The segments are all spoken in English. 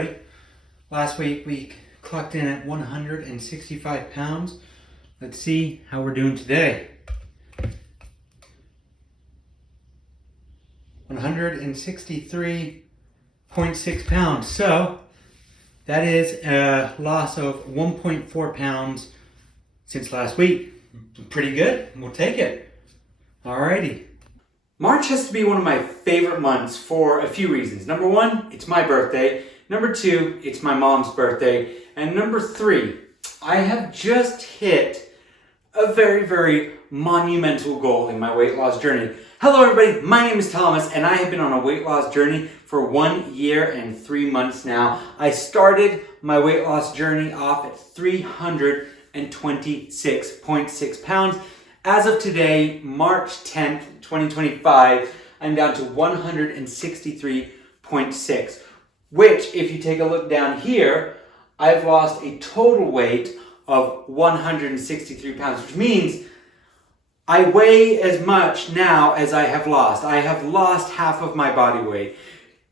everybody. Last week we clocked in at 165 pounds. Let's see how we're doing today. 163.6 pounds. So that is a loss of 1.4 pounds since last week. Pretty good. We'll take it. Alrighty. March has to be one of my favorite months for a few reasons. Number one, it's my birthday. Number two, it's my mom's birthday. And number three, I have just hit a very, very monumental goal in my weight loss journey. Hello everybody, my name is Thomas and I have been on a weight loss journey for 1 year and 3 months now. I started my weight loss journey off at 326.6 pounds. As of today, March 10th, 2025, I'm down to 163.6, which if you take a look down here, I've lost a total weight of 163 pounds, which means I weigh as much now as I have lost. I have lost half of my body weight.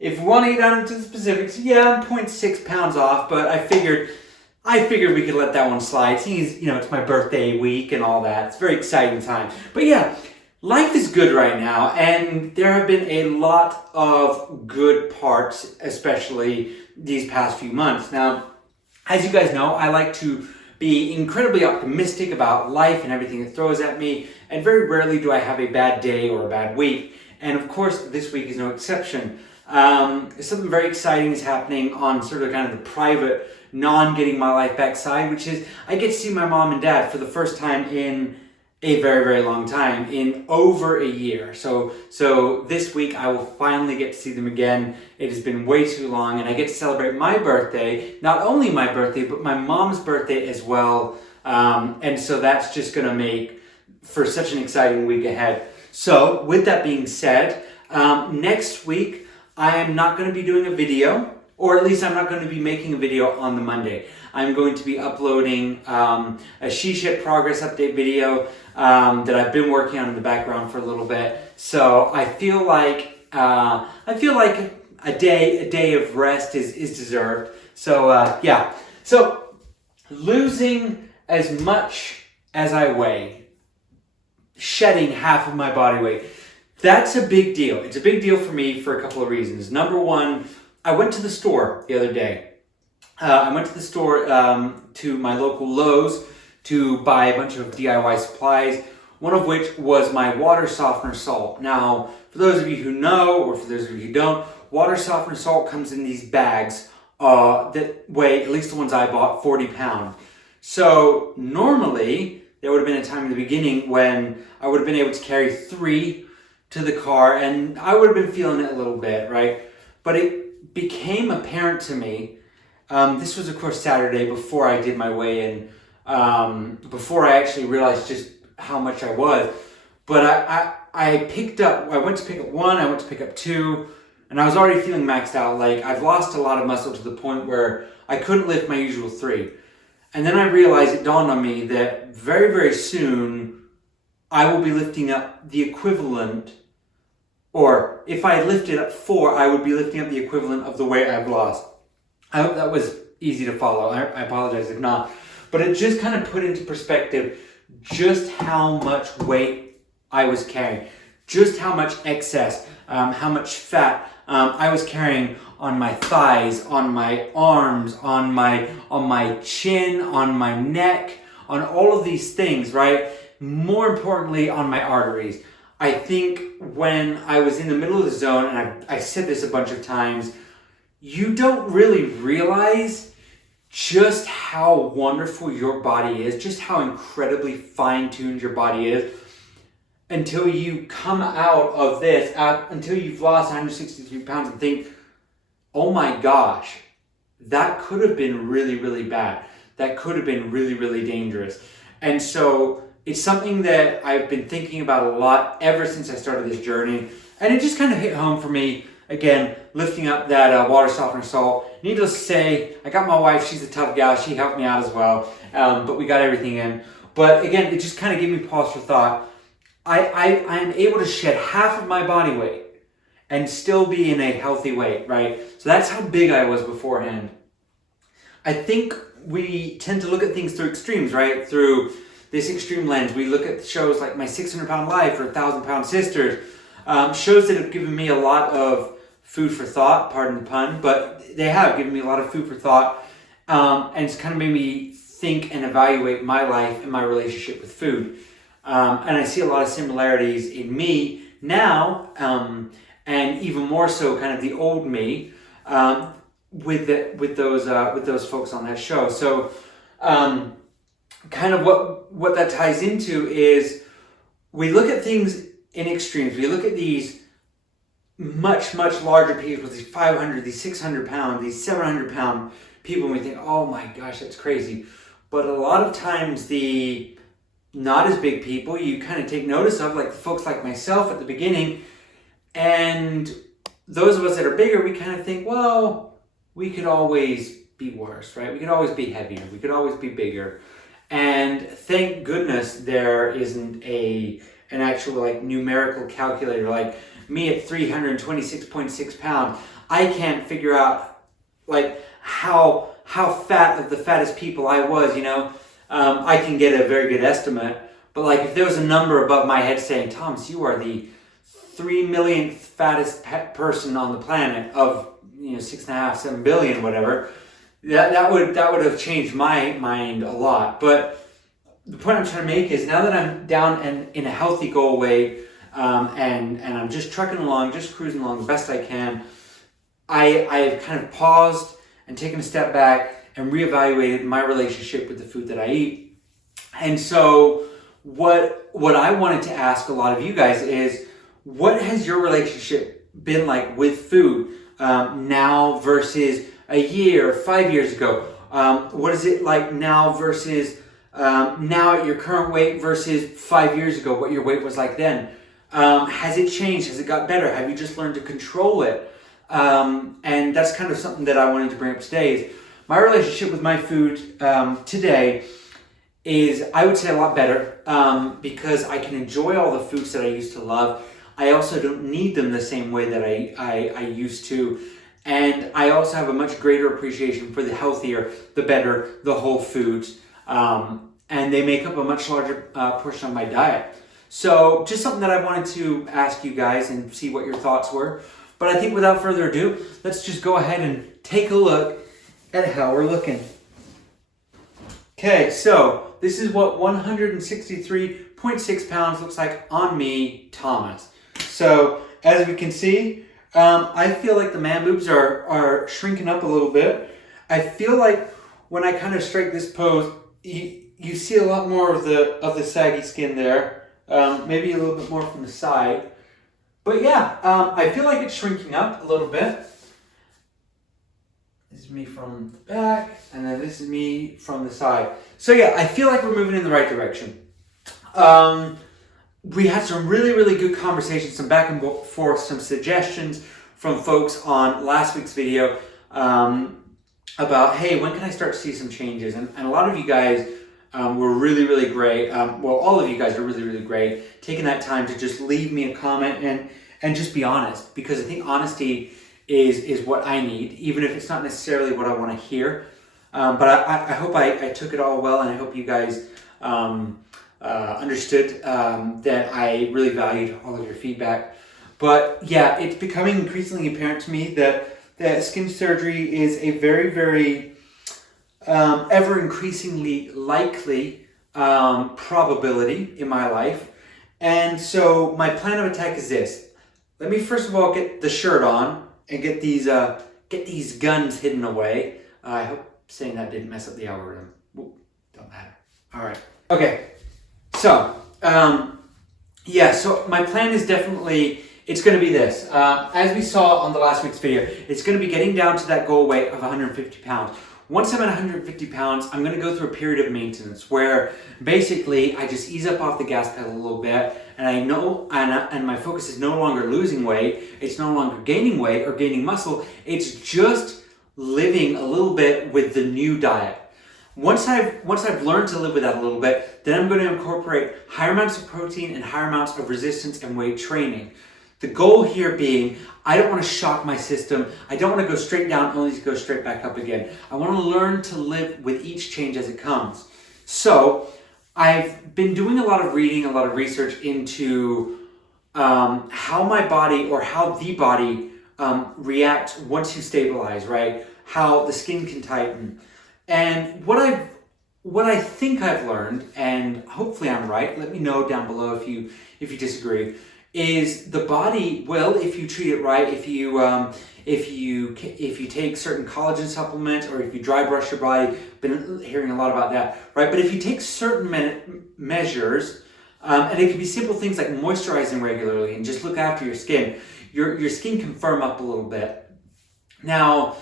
If we want to get down into the specifics, yeah, I'm 0.6 pounds off, but I figured we could let that one slide. Seeing as, it's my birthday week and all that. It's a very exciting time. But yeah, life is good right now, and there have been a lot of good parts, especially these past few months. Now, as you guys know, I like to be incredibly optimistic about life and everything it throws at me, and very rarely do I have a bad day or a bad week. And of course, this week is no exception. Something very exciting is happening on sort of kind of the private, non-getting my life back side, which is I get to see my mom and dad for the first time in a very, very long time, in over a year. So this week I will finally get to see them again. It has been way too long, and I get to celebrate my birthday, not only my birthday, but my mom's birthday as well. And so that's just gonna make for such an exciting week ahead. So with that being said, next week I am not gonna be doing a video, or at least I'm not going to be making a video on the Monday. I'm going to be uploading a Sheesh It progress update video that I've been working on in the background for a little bit. So I feel like a day of rest is deserved. So yeah. So losing as much as I weigh, shedding half of my body weight, that's a big deal. It's a big deal for me for a couple of reasons. Number one, I went to the store the other day. I went to the store to my local Lowe's to buy a bunch of DIY supplies, one of which was my water softener salt. Now, for those of you who know, or for those of you who don't, water softener salt comes in these bags that weigh, at least the ones I bought, 40 pounds. So normally, there would have been a time in the beginning when I would have been able to carry 3 to the car, and I would have been feeling it a little bit, right? But it became apparent to me, this was of course Saturday before I did my weigh-in, before I actually realized just how much I was, but I went to pick up 1, I went to pick up 2, and I was already feeling maxed out. Like, I've lost a lot of muscle to the point where I couldn't lift my usual 3. And then I realized, it dawned on me that very, very soon I will be lifting up the equivalent, or if I lifted up 4, I would be lifting up the equivalent of the weight I've lost. I hope that was easy to follow. I apologize if not. But it just kind of put into perspective just how much weight I was carrying, just how much excess, how much fat I was carrying on my thighs, on my arms, on my chin, on my neck, on all of these things, right? More importantly, on my arteries. I think when I was in the middle of the zone, and I said this a bunch of times, you don't really realize just how wonderful your body is, just how incredibly fine-tuned your body is, until you come out of this, until you've lost 163 pounds and think, oh my gosh, that could have been really, really bad. That could have been really, really dangerous. And so it's something that I've been thinking about a lot ever since I started this journey. And it just kind of hit home for me, again, lifting up that water softener salt. Needless to say, I got my wife, she's a tough gal, she helped me out as well, but we got everything in. But again, it just kind of gave me pause for thought. I am able to shed half of my body weight and still be in a healthy weight, right? So that's how big I was beforehand. I think we tend to look at things through extremes, right? Through this extreme lens. We look at shows like My 600-Pound Life or 1,000-Pound Sisters, shows that have given me a lot of food for thought, pardon the pun, but they have given me a lot of food for thought, and it's kind of made me think and evaluate my life and my relationship with food. And I see a lot of similarities in me now, and even more so kind of the old me, with those folks on that show. So kind of what that ties into is we look at things in extremes. We look at these much larger people, these 500, these 600 pound, these 700 pound people, and we think, oh my gosh, that's crazy. But a lot of times the not as big people you kind of take notice of, like the folks like myself at the beginning, and those of us that are bigger, we kind of think, well, we could always be worse, right? We could always be heavier. We could always be bigger. And thank goodness there isn't an actual like numerical calculator. Like me at 326.6 pounds, I can't figure out like how fat of the fattest people I was, you know. I can get a very good estimate, but like if there was a number above my head saying, Thomas, you are the 3 millionth fattest person on the planet of, 6.5, 7 billion, whatever, that would have changed my mind a lot. But the point I'm trying to make is now that I'm down and in a healthy goal weight, and I'm just trucking along, just cruising along the best I can, I've kind of paused and taken a step back and reevaluated my relationship with the food that I eat. And so what I wanted to ask a lot of you guys is, what has your relationship been like with food now versus a year, 5 years ago? What is it like now versus now at your current weight versus 5 years ago, what your weight was like then? Has it changed? Has it got better? Have you just learned to control it? And that's kind of something that I wanted to bring up today. Is my relationship with my food today is, I would say, a lot better, because I can enjoy all the foods that I used to love. I also don't need them the same way that I used to. And I also have a much greater appreciation for the healthier, the better, the whole foods. And they make up a much larger portion of my diet. So just something that I wanted to ask you guys and see what your thoughts were. But I think without further ado, let's just go ahead and take a look at how we're looking. Okay, so this is what 163.6 pounds looks like on me, Thomas. So as we can see, I feel like the man boobs are shrinking up a little bit. I feel like when I kind of strike this pose, you see a lot more of the saggy skin there. Maybe a little bit more from the side. But yeah, I feel like it's shrinking up a little bit. This is me from the back, and then this is me from the side. So yeah, I feel like we're moving in the right direction. We had some really good conversations, some back and forth, some suggestions from folks on last week's video about, hey, when can I start to see some changes? And a lot of you guys were really great. Well, all of you guys are really great, taking that time to just leave me a comment and just be honest, because I think honesty is what I need, even if it's not necessarily what I want to hear. But I hope I took it all well, and I hope you guys understood that I really valued all of your feedback. But yeah, it's becoming increasingly apparent to me that skin surgery is a very ever increasingly likely probability in my life. And so my plan of attack is this. Let me first of all get the shirt on and get these guns hidden away. I hope saying that didn't mess up the algorithm. Don't matter. All right. Okay. So yeah. So my plan is definitely, it's going to be this. As we saw on the last week's video, it's going to be getting down to that goal weight of 150 pounds. Once I'm at 150 pounds, I'm going to go through a period of maintenance where basically I just ease up off the gas pedal a little bit, and I know, and my focus is no longer losing weight, it's no longer gaining weight or gaining muscle, it's just living a little bit with the new diet. Once I've learned to live with that a little bit, then I'm going to incorporate higher amounts of protein and higher amounts of resistance and weight training. The goal here being, I don't want to shock my system. I don't want to go straight down only to go straight back up again. I want to learn to live with each change as it comes. So I've been doing a lot of reading, a lot of research into how my body or how the body reacts once you stabilize, right? How the skin can tighten. And what I think I've learned, and hopefully I'm right, let me know down below if you disagree, is the body will, if you treat it right, if you take certain collagen supplements, or if you dry brush your body, been hearing a lot about that, right? But if you take certain measures, and it can be simple things like moisturizing regularly and just look after your skin, your skin can firm up a little bit. Now,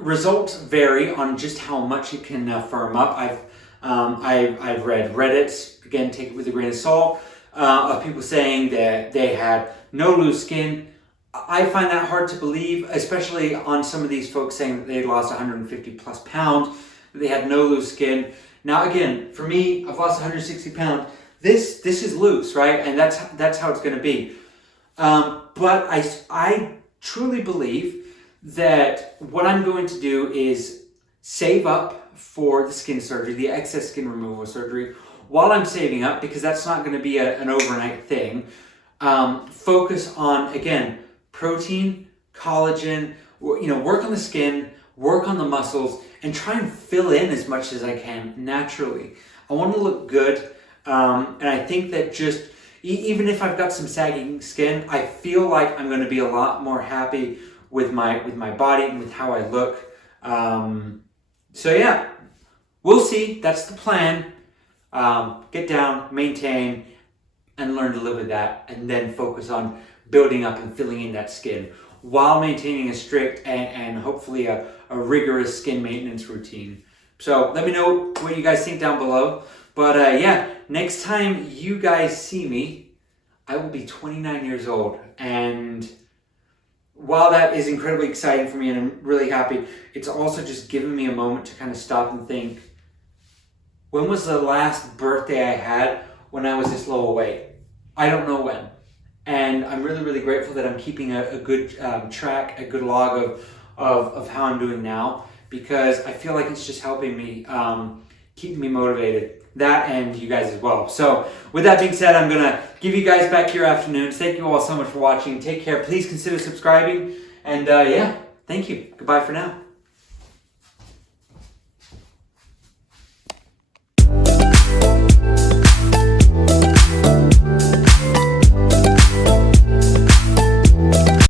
results vary on just how much it can firm up. I've read Reddits, again, take it with a grain of salt, of people saying that they had no loose skin. I find that hard to believe, especially on some of these folks saying that they lost 150 plus pounds, that they had no loose skin. Now, again, for me, I've lost 160 pounds. This is loose, right? And that's how it's going to be. But I truly believe that what I'm going to do is save up for the skin surgery, the excess skin removal surgery, while I'm saving up, because that's not going to be an overnight thing. Focus on, again, protein, collagen, work on the skin, work on the muscles, and try and fill in as much as I can naturally. I want to look good, and I think that just, even if I've got some sagging skin, I feel like I'm going to be a lot more happy with my body and with how I look. So yeah, we'll see. That's the plan. Get down, maintain, and learn to live with that, and then focus on building up and filling in that skin while maintaining a strict and hopefully a rigorous skin maintenance routine. So let me know what you guys think down below. But yeah, next time you guys see me, I will be 29 years old. And while that is incredibly exciting for me and I'm really happy, it's also just given me a moment to kind of stop and think, when was the last birthday I had when I was this low a weight? I don't know when. And I'm really, really grateful that I'm keeping a good track, a good log of how I'm doing now, because I feel like it's just helping me, keeping me motivated. That and you guys as well. So with that being said, I'm going to give you guys back your afternoons. Thank you all so much for watching. Take care. Please consider subscribing. And yeah, thank you. Goodbye for now.